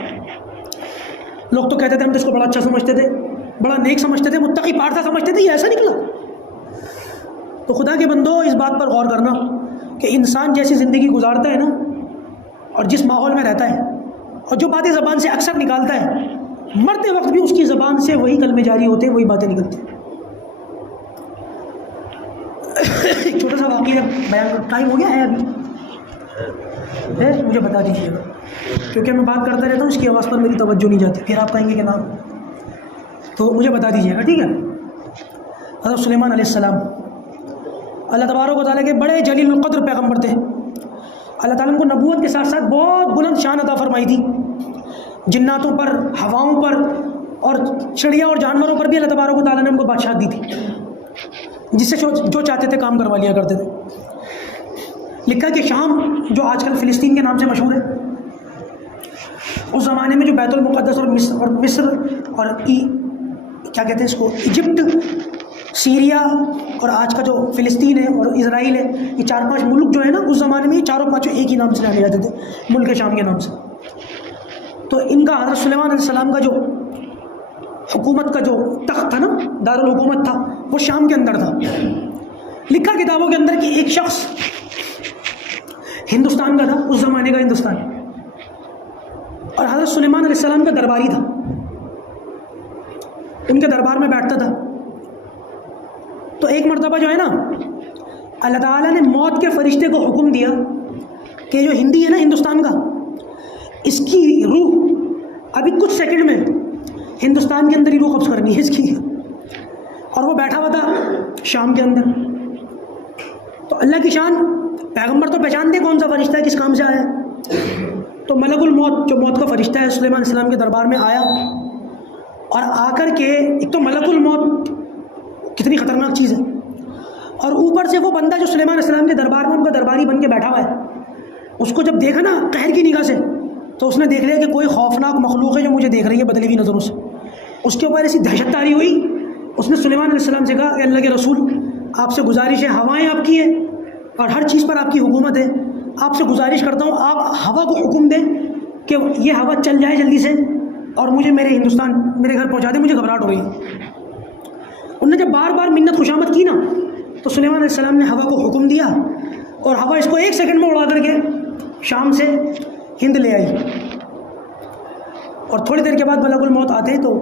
لوگ تو کہتے تھے ہم تو اس کو بڑا اچھا سمجھتے تھے، بڑا نیک سمجھتے تھے، متقی پارسا سمجھتے تھے، یہ ایسا نکلا. تو خدا کے بندو اس بات پر غور کرنا کہ انسان جیسی زندگی گزارتا ہے نا اور جس ماحول میں رہتا ہے اور جو باتیں زبان سے اکثر نکالتا ہے، مرتے وقت بھی اس کی زبان سے وہی کلمے جاری ہوتے ہیں، وہی باتیں نکلتی ہیں. ایک چھوٹا سا واقعہ بیان، ٹائم ہو گیا ہے ابھی ہے، مجھے بتا دیجیے گا کیونکہ میں بات کرتا رہتا ہوں، اس کی آواز پر میری توجہ نہیں جاتی، پھر آپ کہیں گے کہ نام، تو مجھے بتا دیجیے گا، ٹھیک ہے. حضرت سلیمان علیہ السلام اللہ تبارک و تعالیٰ کے بڑے جلیل القدر پیغمبر تھے. اللہ تعالیٰ نے کو نبوت کے ساتھ ساتھ بہت بلند شان عطا فرمائی تھی. جناتوں پر، ہواؤں پر اور چڑیا اور جانوروں پر بھی اللہ تبارک و تعالیٰ نے ان کو بادشاہت دی تھی، جس سے جو چاہتے تھے کام کروا لیا کرتے تھے. لکھا کہ شام جو آج کل فلسطین کے نام سے مشہور ہے، اس زمانے میں جو بیت المقدس اور مصر اور کیا کہتے ہیں اس کو، ایجپٹ، سیریا اور آج کا جو فلسطین ہے اور اسرائیل ہے، یہ 4-5 ملک جو ہے نا، اس زمانے میں یہ چاروں پانچوں ایک ہی نام سے جانے جاتے تھے، ملک شام کے نام سے. تو ان کا حضرت سلیمان علیہ السلام کا جو حکومت کا جو تخت تھا نا، دارالحکومت تھا، وہ شام کے اندر تھا. لکھا کتابوں کے اندر کہ ایک شخص ہندوستان کا تھا، اس زمانے کا ہندوستان، اور حضرت سلیمان علیہ السلام کا درباری تھا، ان کے دربار میں بیٹھتا تھا. تو ایک مرتبہ جو ہے نا، اللہ تعالیٰ نے موت کے فرشتے کو حکم دیا کہ جو ہندی ہے نا ہندوستان کا، اس کی روح ابھی کچھ سیکنڈ میں ہندوستان کے اندر ہی روح قبض کرنی ہے اس کی. اور وہ بیٹھا ہوا تھا شام کے اندر. تو اللہ کی شان، پیغمبر تو پہچانتے کون سا فرشتہ ہے، کس کام سے آیا ہے. تو ملک الموت جو موت کا فرشتہ ہے سلیمان علیہ السلام کے دربار میں آیا، اور آ کر کے ایک تو ملک الموت کتنی خطرناک چیز ہے، اور اوپر سے وہ بندہ جو سلیمان علیہ السلام کے دربار میں ان کا درباری بن کے بیٹھا ہوا ہے، اس کو جب دیکھا نا قہر کی نگاہ سے، تو اس نے دیکھ لیا کہ کوئی خوفناک مخلوق ہے جو مجھے دیکھ رہی ہے بدلی ہوئی نظروں سے. اس کے اوپر ایسی دہشت طاری ہوئی، اس نے سلیمان علیہ السلام سے کہا کہ اللہ کے رسول، آپ سے گزارش ہے، ہوائیں آپ کی ہیں اور ہر چیز پر آپ کی حکومت ہے، آپ سے گزارش کرتا ہوں آپ ہوا کو حکم دیں کہ یہ ہوا چل جائے جلدی سے اور مجھے میرے ہندوستان، میرے گھر پہنچا دیں، مجھے گھبراہٹ ہو رہی ہے. انہوں نے جب بار بار منت خوشامد کی نا، تو سلیمان علیہ السلام نے ہوا کو حکم دیا، اور ہوا اس کو 1 سیکنڈ میں اڑا کر کے شام سے ہند لے آئی. اور تھوڑی دیر کے بعد ملک الموت آتے تو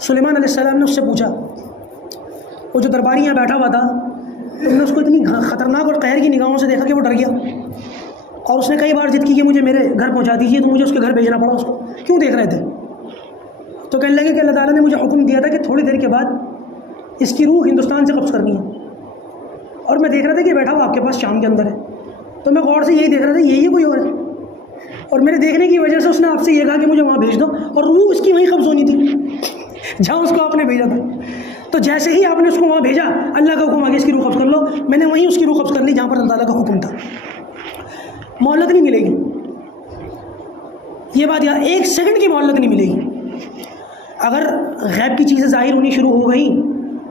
سلیمان علیہ السلام نے اس سے پوچھا. وہ جو درباری یہاں بیٹھا ہوا تھا انہوں نے اس کو اتنی خطرناک اور قہر کی نگاہوں سے دیکھا کہ وہ ڈر گیا, اور اس نے کئی بار ضد کی کہ مجھے میرے گھر پہنچا دیجیے. تو مجھے اس کے گھر بھیجنا پڑا. اس کو کیوں دیکھ رہے تھے؟ تو کہنے لگے کہ اللہ تعالیٰ نے مجھے حکم دیا تھا کہ تھوڑی دیر کے بعد اس کی روح ہندوستان سے قبض کرنی ہے, اور میں دیکھ رہا تھا کہ بیٹھا ہوا آپ کے پاس شام کے اندر ہے, تو میں غور سے یہی دیکھ رہا تھا یہی کوئی اور ہے, اور میرے دیکھنے کی وجہ سے اس نے آپ سے یہ کہا کہ مجھے وہاں بھیج دو, اور روح اس کی وہیں قبض ہونی تھی جہاں اس کو آپ نے بھیجا تھا. تو جیسے ہی آپ نے اس کو وہاں بھیجا, اللہ کا حکم آگے اس کی روح قبض کر لو, میں نے وہیں اس کی روح قبض کر لی جہاں پر اللہ تعالیٰ کا حکم تھا. مہلت نہیں ملے گی, یہ بات یاد, 1 سیکنڈ کی مہلت نہیں ملے گی. اگر غیب کی چیزیں ظاہر ہونی شروع ہو گئیں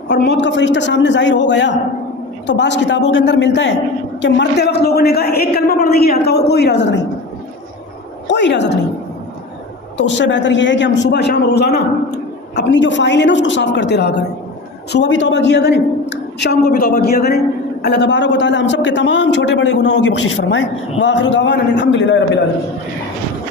اور موت کا فرشتہ سامنے ظاہر ہو گیا, تو بعض کتابوں کے اندر ملتا ہے کہ مرتے وقت لوگوں نے کہا ایک کلمہ پڑھنے کی کوئی اجازت نہیں, کوئی اجازت نہیں. تو اس سے بہتر یہ ہے کہ ہم صبح شام روزانہ اپنی جو فائل ہے نا اس کو صاف کرتے رہا کریں. صبح بھی توبہ کیا کریں, شام کو بھی توبہ کیا کریں. اللہ تبارک و تعالی ہم سب کے تمام چھوٹے بڑے گناہوں کی بخشش فرمائے. وآخر دعوانا الحمد للہ رب العالمین.